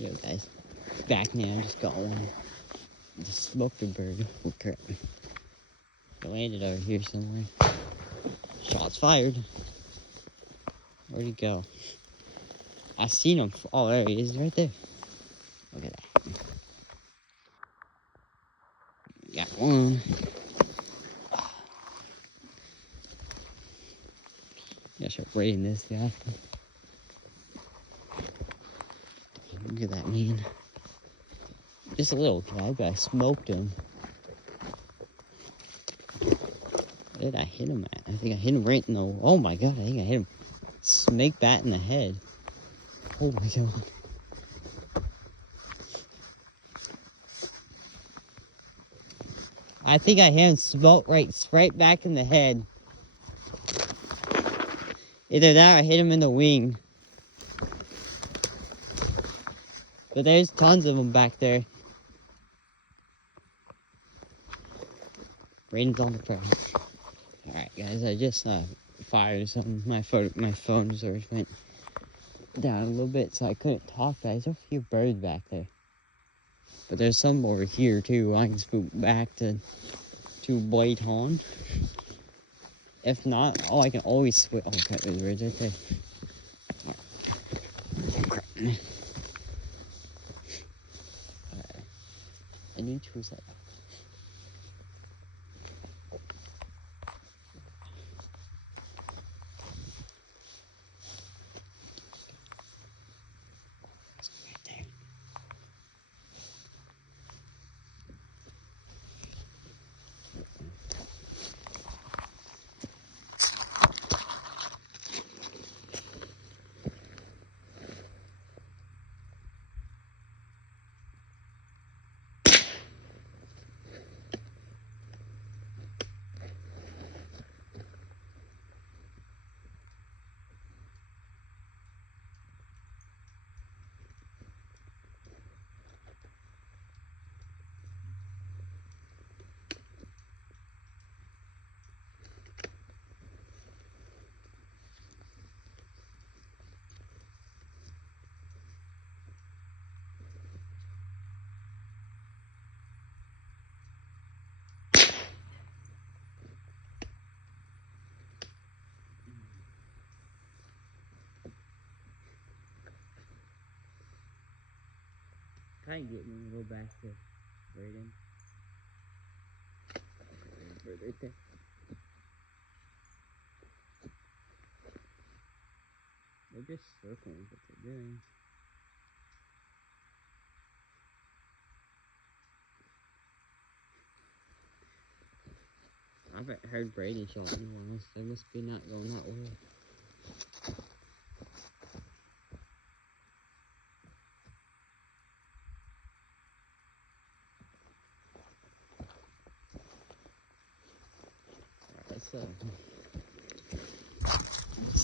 Yo guys, back now, just got one. Just smoked a bird. Oh crap. It landed over here somewhere. Shots fired. Where'd he go? I seen him. Oh, there he is, right there. Look at that. Got one. Yeah, start raiding this guy. Look at that man. Just a little guy, but I smoked him. Where did I hit him at? I think I hit him right in the... Oh my god, I think I hit him snake bat in the head. Oh my god. I think I hit him smoke right back in the head. Either that or I hit him in the wing. But there's tons of them back there. Rain's on the press. Alright guys, I just fired something. My phone just went down a little bit, so I couldn't talk. There's a few birds back there. But there's some over here too. I can spook back to Blade Pond. If not, I can always switch. Oh crap, there's birds right there. Oh crap. Alright. I need to set up. Kind of get me to go back to Braden. Bird right there. They're just circling what they're doing. I haven't heard Brady shot anyone else. They must be not going that way.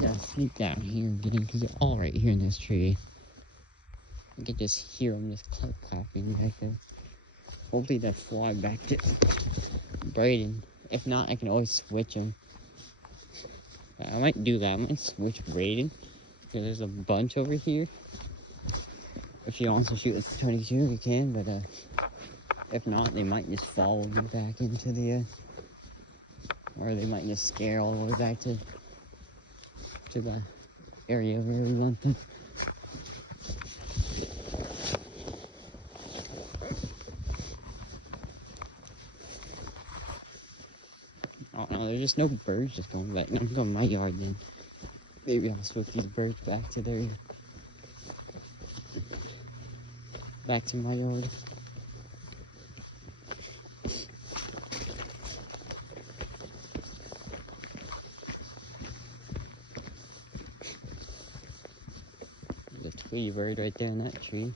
Let's sneak down here again because they're all right here in this tree. I can just hear them just clapping back there. Hopefully they fly back to Braden. If not, I can always switch them. I might do that. I might switch Braden because there's a bunch over here. If you want to shoot with 22, you can, but if not, they might just follow you back into the or they might just scare all the way back to the area where we want them. Oh no, there's just no birds just going back. No, I'm going to my yard then. Maybe I'll switch these birds back to their back to my yard. There's a Tweety bird right there in that tree.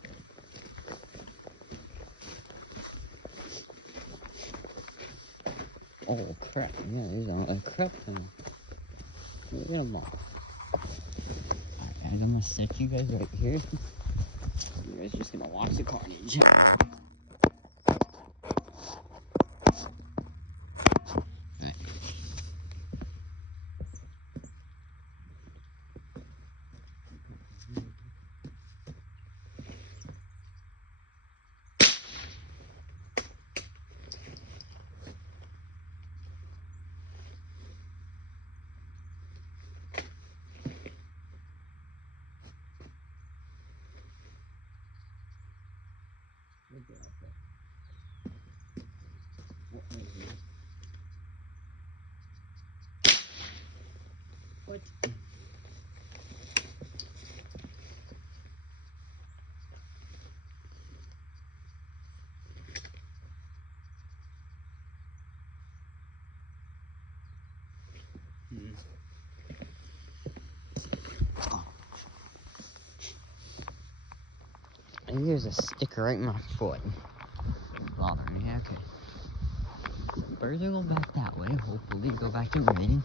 Oh crap, yeah, there's a crap coming. Look at them all. Alright, I'm gonna set you guys right here. You guys just gonna watch the carnage. What? And here's a sticker right in my foot. It's bothering me. Okay. So birds are going back that way. Hopefully go back to breeding.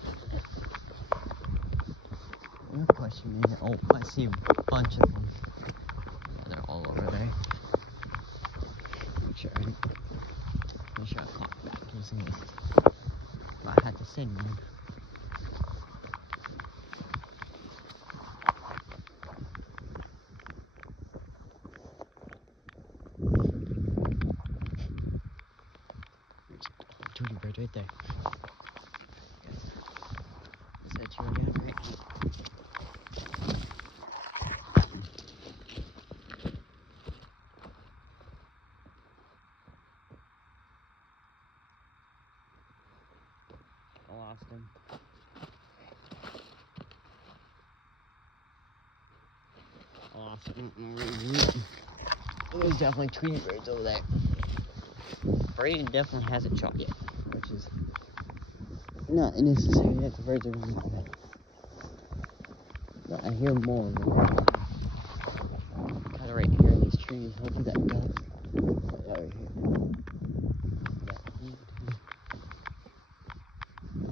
The question is, oh, I see a bunch of them. Yeah, they're all over there. Make sure I caught back just in case. But I had to send one. Tweety bird right there. Is that you again, right? I lost him. I lost him. There's definitely Tweety birds over there. Brady definitely hasn't shot yet, which is not necessary that the birds are going that way. But I hear more of them. Kind of right here in these trees. Hopefully that duck. Right over here.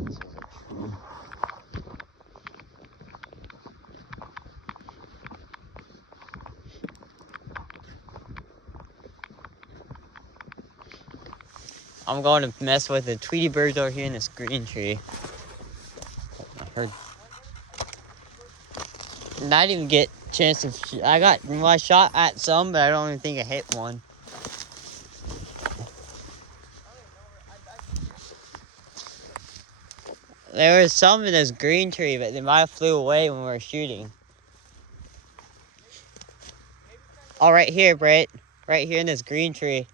This is a tree. I'm going to mess with the Tweety birds over here in this green tree. I heard. Not even get a chance to. I shot at some, but I don't even think I hit one. There was some in this green tree, but they might have flew away when we were shooting. Oh, right here, Brett. Right here in this green tree.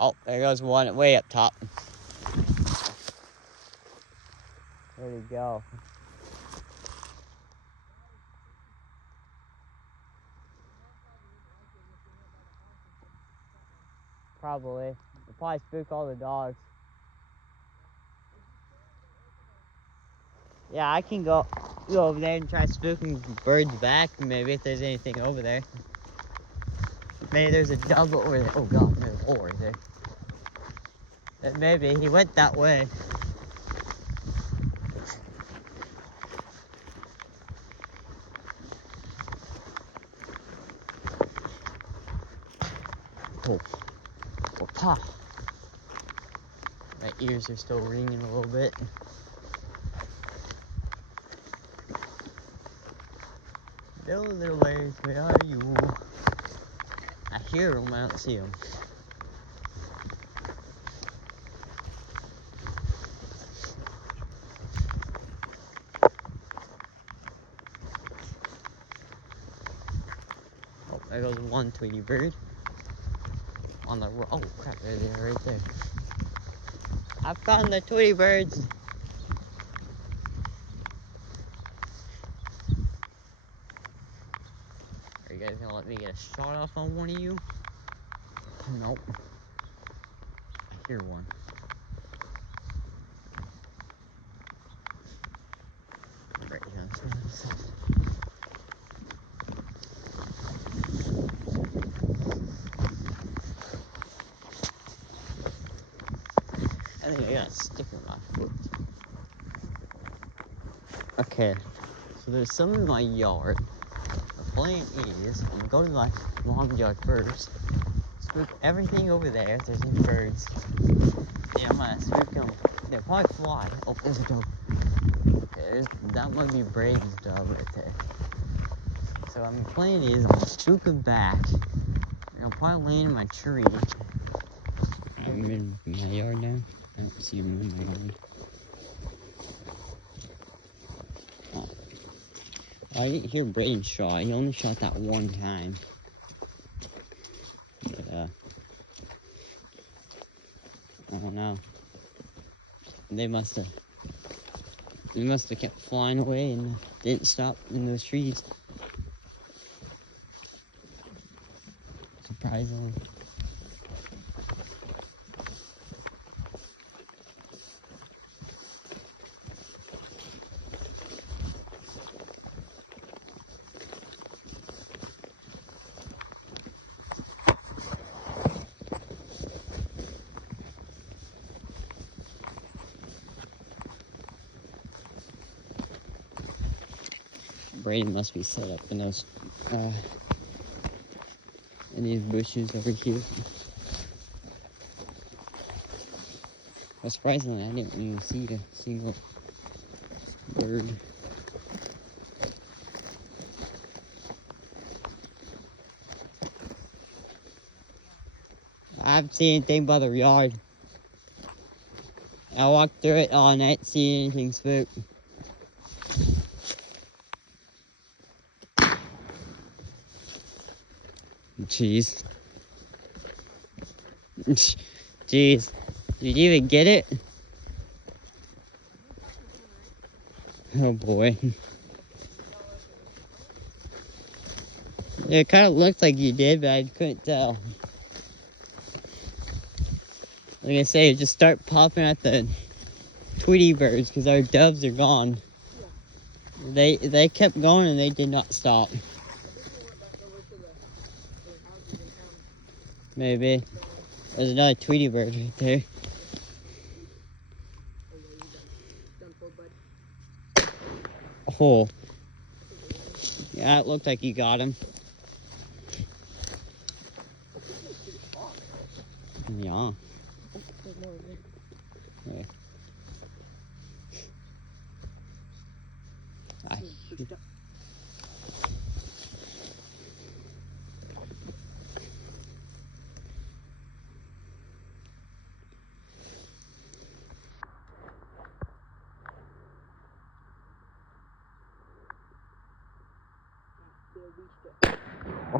Oh, there goes one way up top. There we go. Probably. It'll probably spook all the dogs. Yeah, I can go over there and try spooking birds back, maybe, if there's anything over there. Maybe there's a dove over there. Oh god, there's a hole right there. Maybe, he went that way. Oh, pop. My ears are still ringing a little bit. Hello, little birds, where are you? I hear them, I don't see them. Oh, there goes one Tweety bird. On the oh crap, they're right there. I found the Tweety birds. Are you guys gonna let me get a shot off on one of you? Nope. I hear one. Right here. I think I got a stick in my foot. Okay, so there's some in my yard. The plan is, I'm gonna go to my long yard first, spook everything over there if there's any birds. Yeah, I'm gonna spook them. They'll probably fly. Oh, there's a dove. Okay, that might be Brady's dove right there. So my plan is, I'm gonna spook them back, and I'll probably land in my tree. I'm in my yard now. I don't see him in my yard. Oh. I didn't hear Braden shot. He only shot that one time. But, I don't know. They must have kept flying away and didn't stop in those trees. Surprisingly. Braden must be set up in those in these bushes over here. But surprisingly, I didn't even see a single bird. I haven't seen anything but the yard. I walked through it all night, see anything spook. Jeez. Jeez. Did you even get it? Oh boy. It kind of looked like you did, but I couldn't tell. Like I say, just start popping at the Tweety birds because our doves are gone. They kept going and they did not stop. Maybe. There's another Tweety bird right there. Oh. Yeah, it looked like you got him. Yeah. Okay.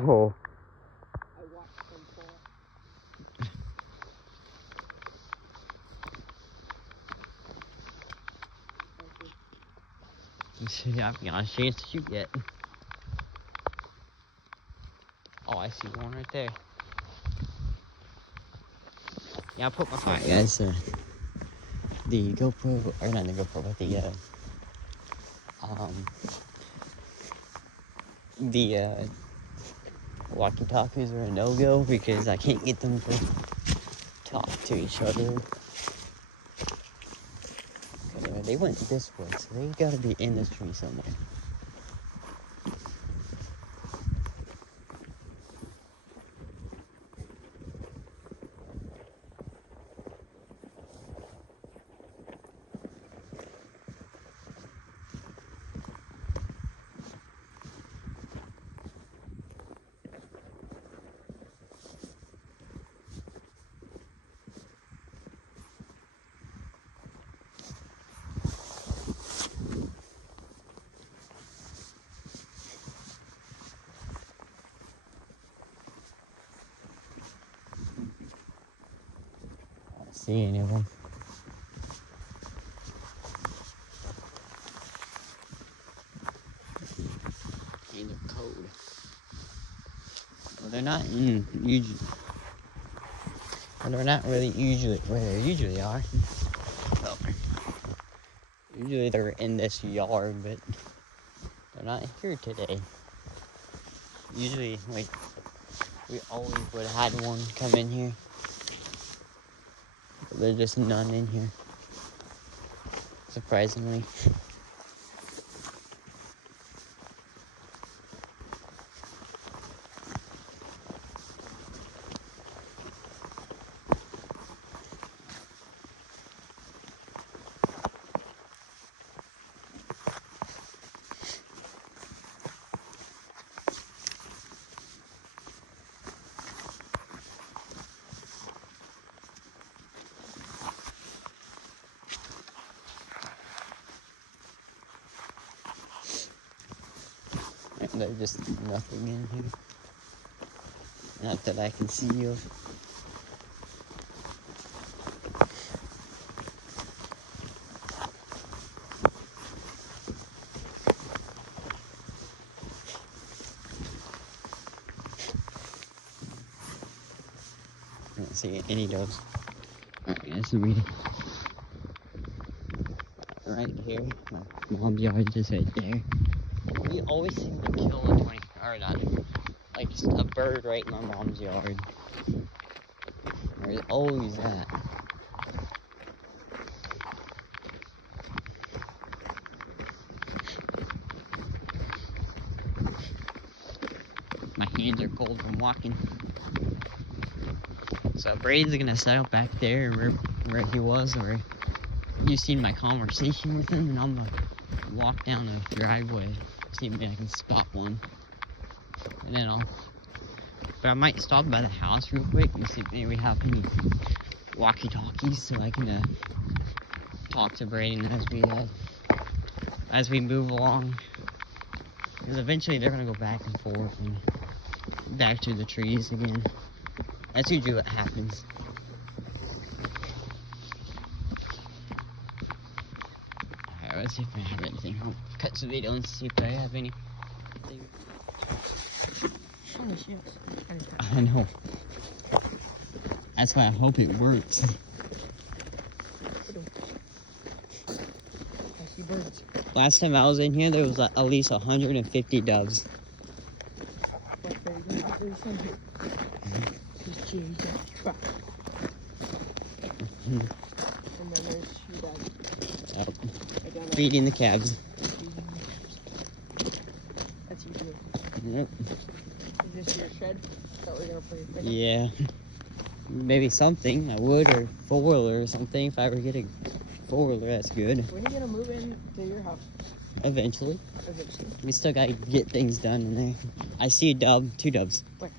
Oh. I watched them fall. I haven't got a chance to shoot yet. Oh, I see one right there. Yeah, I put my phone. Alright, guys. The GoPro, or not the GoPro, but the walkie-talkies are a no-go because I can't get them to talk to each other. They went this way, so they gotta be in this tree somewhere. I don't see any of them. And they're cold. Well, they're not usually. Well, they're not really usually where they usually are. Well, usually they're in this yard, but they're not here today. Usually, like, we always would have had one come in here. But there's just none in here. Surprisingly. There's just nothing in here. Not that I can see of. I don't see any doves. Alright, let's read it. Right here, my mom's yard is right there. We always seem to kill a 20, or not, like a bird right in my mom's yard. There's always that. My hands are cold from walking. So Braden's gonna set up back there where he was, or you seen my conversation with him, and I'm gonna walk down the driveway, see if I can spot one. And then but I might stop by the house real quick and see if maybe we have any walkie-talkies so I can talk to Braden as we move along. Because eventually they're gonna go back and forth and back to the trees again. That's usually what happens. Alright, let's see if I have anything. I'll cut the video and see if I have anything. I know. That's why I hope it works. I see birds. Last time I was in here, there was at least 150 doves. And then there's she that. Feeding the calves. That's usually. Yep. Is this your shed? That we're gonna put your pickup? Yeah. Maybe something. I would, or four-wheeler or something. If I ever get a four-wheeler, that's good. When are you gonna move in to your house? Eventually. Eventually. We still gotta get things done in there. I see a dove, two doves. Where?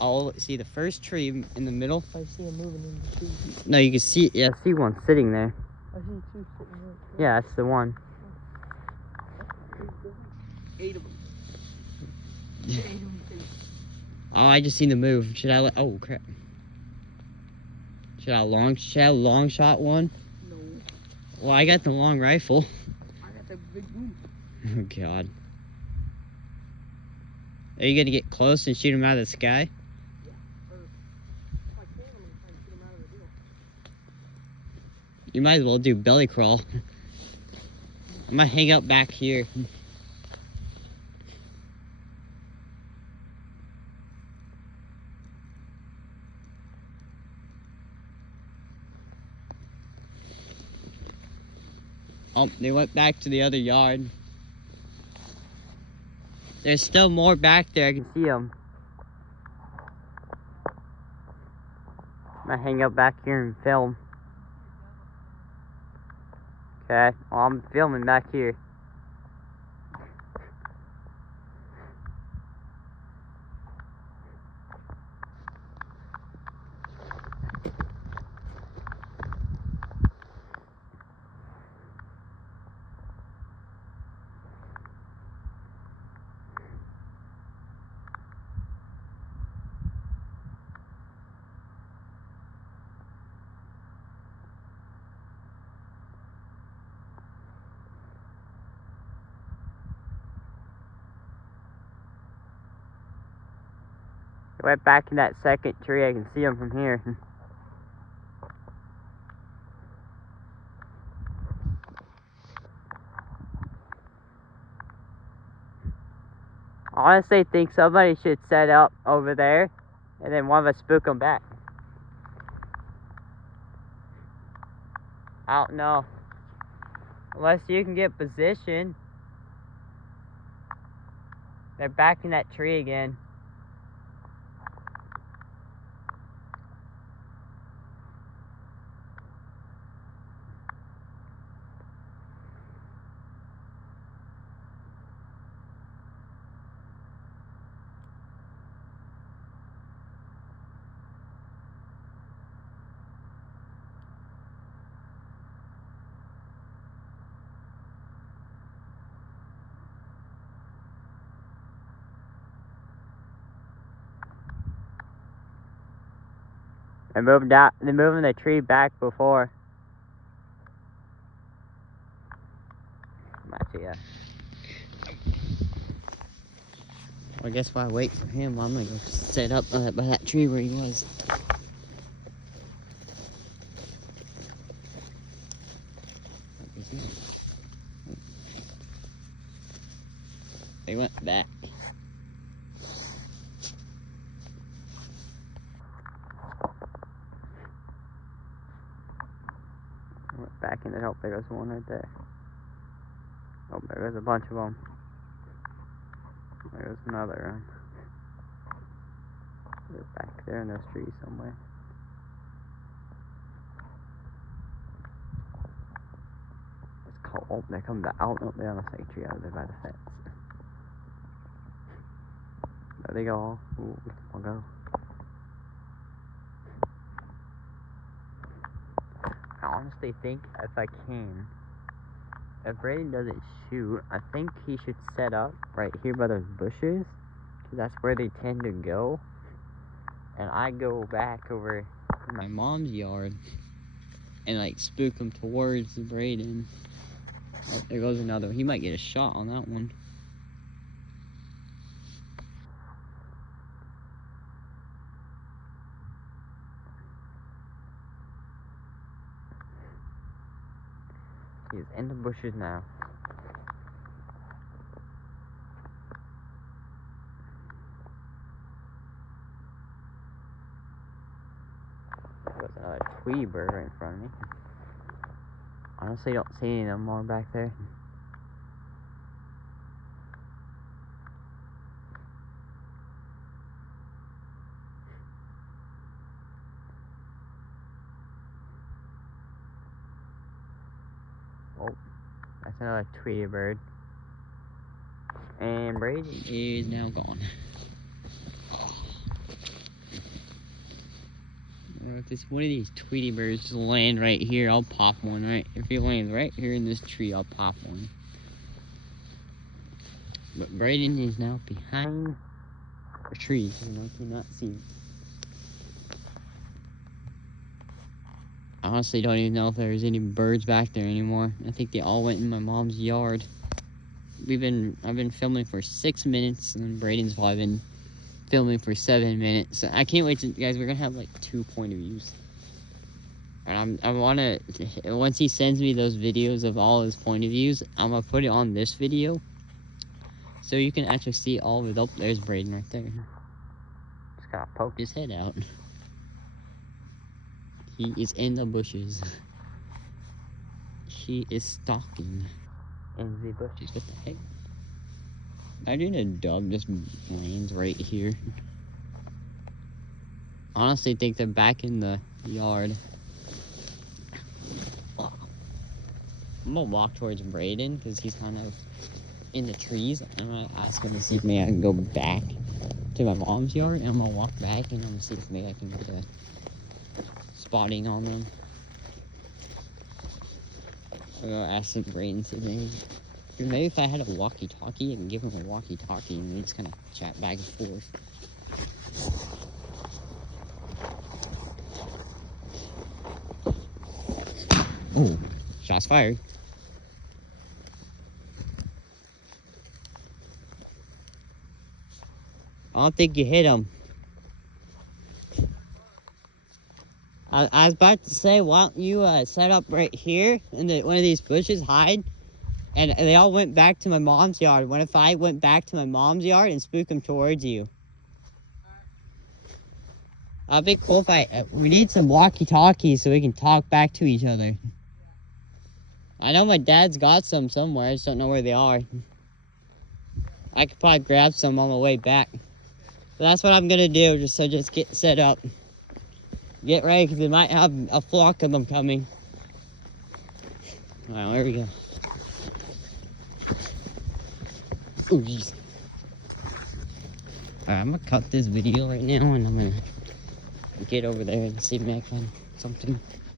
I'll see the first tree in the middle. I see him moving in the trees. No, you can see, yeah, I see one sitting there. I see two sitting there. Yeah, that's the one. 8 of them. 8 of them. Oh, I just seen the move. Should I let, oh crap. Should I long shot one? No. Well, I got the long rifle. I got the big boom. Oh god. Are you gonna get close and shoot him out of the sky? Yeah. Or if I can, I'm gonna try to shoot him out of the deal. You might as well do belly crawl. I might hang out back here. Oh, they went back to the other yard. There's still more back there. I can see them. I might hang out back here and film. Okay, well, I'm filming back here. Right back in that second tree, I can see them from here. I honestly think somebody should set up over there, and then one of us spook them back. I don't know. Unless you can get position. They're back in that tree again. They moved out. They're moving the tree back before. Actually, yeah. Well, I guess while I wait for him, I'm gonna go set up by that tree where he was. They went back. Went back in there. Oh, there goes one right there. Oh, there goes a bunch of them. There's another one. They're back there in those trees somewhere. It's cold. Oh, they're coming back out. Oh, they're on the second tree out there by the fence. There they go. Ooh, I'll go. I honestly think if I can, if Brayden doesn't shoot, I think he should set up right here by those bushes, because that's where they tend to go. And I go back over in my mom's yard and like spook him towards Brayden. Oh, there goes another one. He might get a shot on that one. He's in the bushes now. There's another Tweety bird right in front of me. Honestly, don't see any of them more back there. Oh, that's another Tweety bird. And Brayden is now gone. If this one of these Tweety birds just land right here, I'll pop one, right? If he lands right here in this tree, I'll pop one. But Brayden is now behind the tree, so I cannot see him. I honestly don't even know if there's any birds back there anymore. I think they all went in my mom's yard. I've been filming for 6 minutes, and Brayden's probably been filming for 7 minutes. I can't wait to, guys, we're gonna have like 2 point of views. And I wanna, once he sends me those videos of all his point of views, I'm gonna put it on this video, so you can actually see all of it. Oh, there's Brayden right there. Just gotta poke his head out. He is in the bushes. He is stalking in the bushes. What the heck? Imagine a dog just lands right here. Honestly, think they're back in the yard. I'm gonna walk towards Brayden because he's kind of in the trees. I'm gonna ask him to see if maybe I can go back to my mom's yard, and I'm gonna walk back and I'm gonna see if maybe I can get a spotting on them. I'm gonna ask Brayden if maybe if I had a walkie-talkie, I can give him a walkie-talkie and we just kind of chat back and forth. Oh, shots fired. I don't think you hit him. I was about to say, why don't you set up right here in one of these bushes, hide, and they all went back to my mom's yard. What if I went back to my mom's yard and spook them towards you? That'd be cool if we need some walkie-talkies so we can talk back to each other. I know my dad's got some somewhere, I just don't know where they are. I could probably grab some on the way back. But that's what I'm gonna do, just get set up. Get ready, because we might have a flock of them coming. Alright, there we go. Oh, jeez. Alright, I'm gonna cut this video right now, and I'm gonna get over there and see if I can find something.